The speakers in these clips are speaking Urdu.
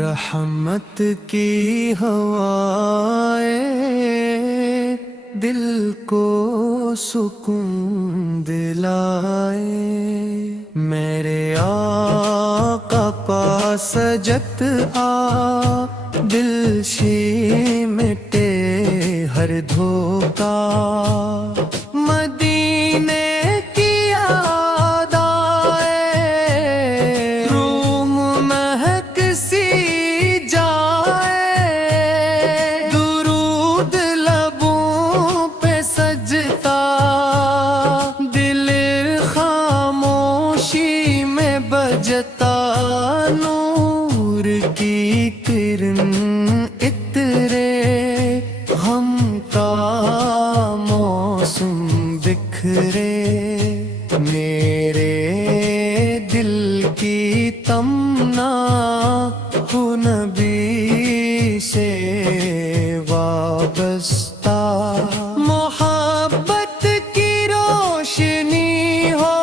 رحمت کی ہوائیں دل کو سکون دلائے، میرے آقا پاس سجت آ، دل شی مٹے ہر دھوکا، مدینے کی یاد آئے، روم مہک سی جائے، درود لبوں پہ سجتا، دل خاموشی میں بجتا، نور کی کرن اترے، غم کا موسم بکھرے، میرے دل کی تمنا ہو نبی سے وابستہ، محبت کی روشنی ہو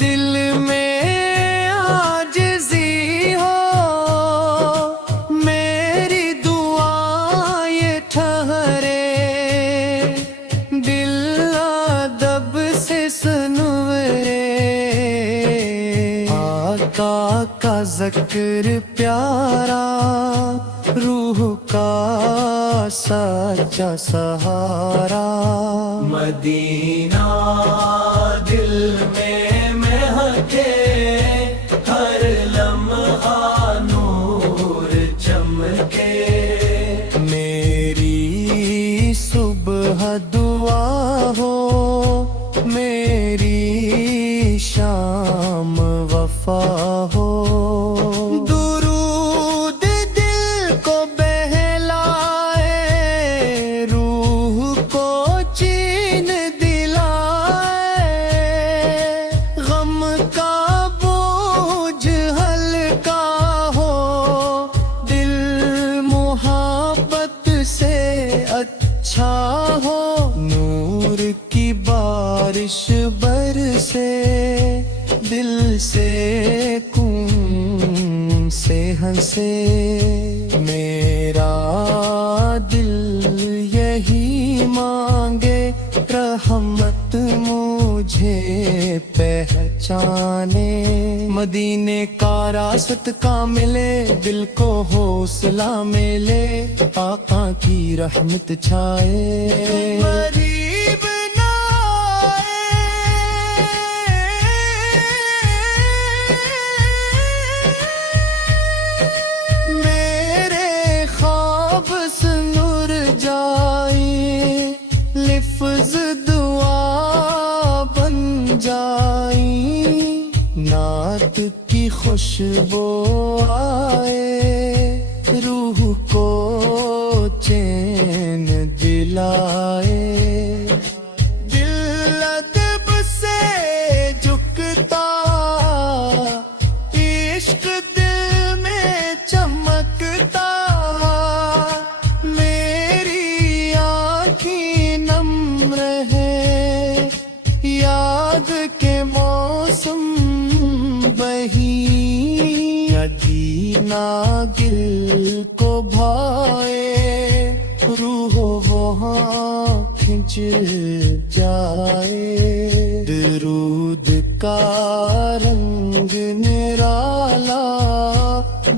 دل میں، عاجزی ہو میری دعا یہ ٹھہرے، دل ادب سے سنورے، آقا کا ذکر پیارا، روح کا سچا سہارا، مدینہ دل میں مہکے، ہر لمحہ نور چمکے، میری صبح دعا ہو، میری شام وفا ہو، درود دل کو بہلائے، روح کو چین دلائے، غم کا بوجھ ہلکا ہو، دل محبت سے اچھا ہو، نور کی بارش برسے، دل سے کون سے ہنسے، میرا دل یہی مانگے، رحمت مجھے پہچانے، مدینے کا راست کا ملے، دل کو حوصلہ ملے، آقا کی رحمت چھائے، غریب نہ آئے، میرے خواب سنور جائیں، لفظ دعا بن جائیں، نعت کی خوشبو آئے، روح کو چین دلائے، دل ادب سے جھکتا، عشق دل میں چمکتا، میری آنکھیں نم رہے، یاد کے موسم بہی، مدینہ دل کو بھائے، روح وہاں کھنچ جائے، درود کا رنگ نرالا،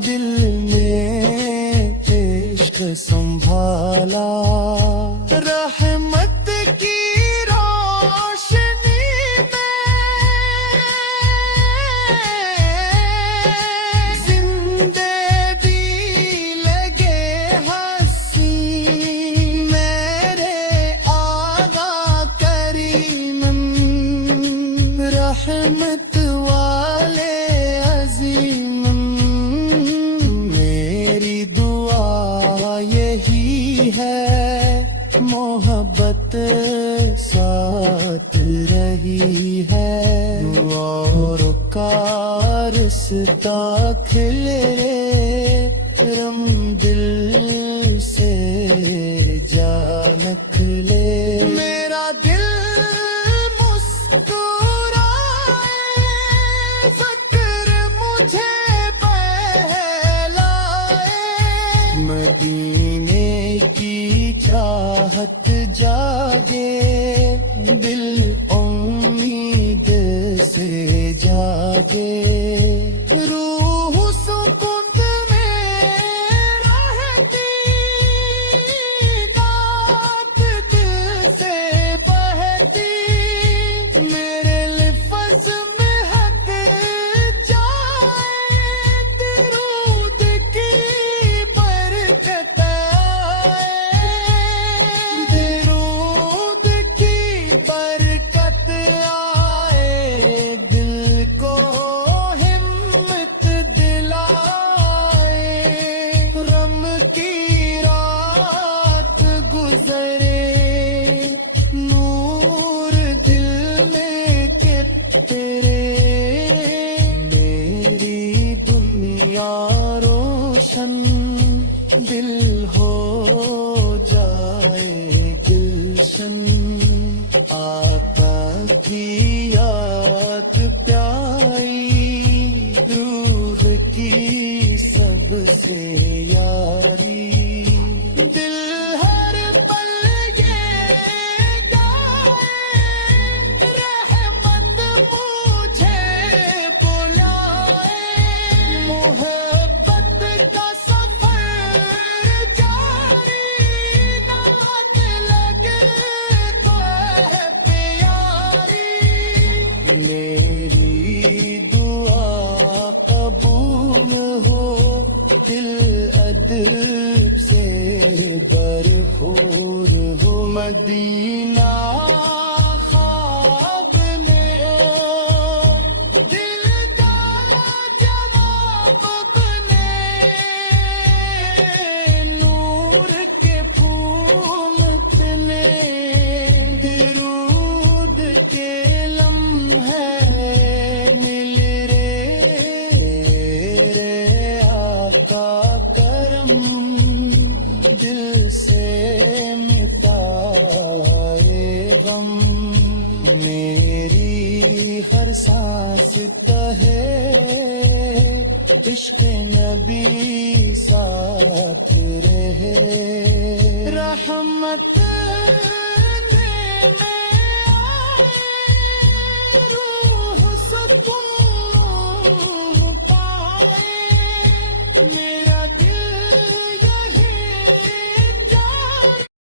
دل نے عشق سنبھالا، رحمت کی روشنی میں زندگی لگے ہنسی، میرے آقا کریم، رحمت والے عظیم، میری دعا یہی ہے، محبت ساتھ رہی ہے، اور کا رشتہ کھلے، رم دل سے جا نکلے، میرا دل مسکرائے، ذکر مجھے چاہت جاگے دل امید سے جاگے روح سکون میں رہتی داد دل سے بہتی میرے لفظ میں حق جائے درود کی برکت درود کی برکت آئے دل کو ہمت دلائے غم کی رات گزرے نور دل میں کہ تیرے میری دنیا روشن دل ہو جائے گلشن آقا کی یاد پیائی دور کی سب سے یاری دل ہر پل یہ گائے رحمت مجھے بلائے محبت کا سفر جاری نعت لگے تو ہے پیاری میری دعا قبول ہو دل ادب سے برخور ہو مدینہ خواب میں دل کا جواب بنے نور کے پھول تلے درود کے لمحے مل رے آقا کرم دل سے مٹائے غم میری ہر سانس کہے عشق نبی ساتھ رہے رحمت